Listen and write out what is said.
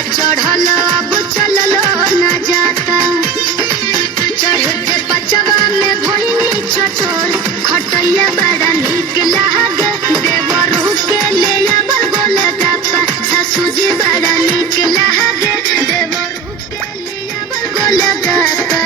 चढ़ल अब चललो न जाता चढ़ते पचवा में भोइनी चचोर खटैया बड़ा निक लागे देवरू के ले आबल गोलगप्पा सासुजी बड़ा निक लागे देवरू के ले आबल गोलगप्पा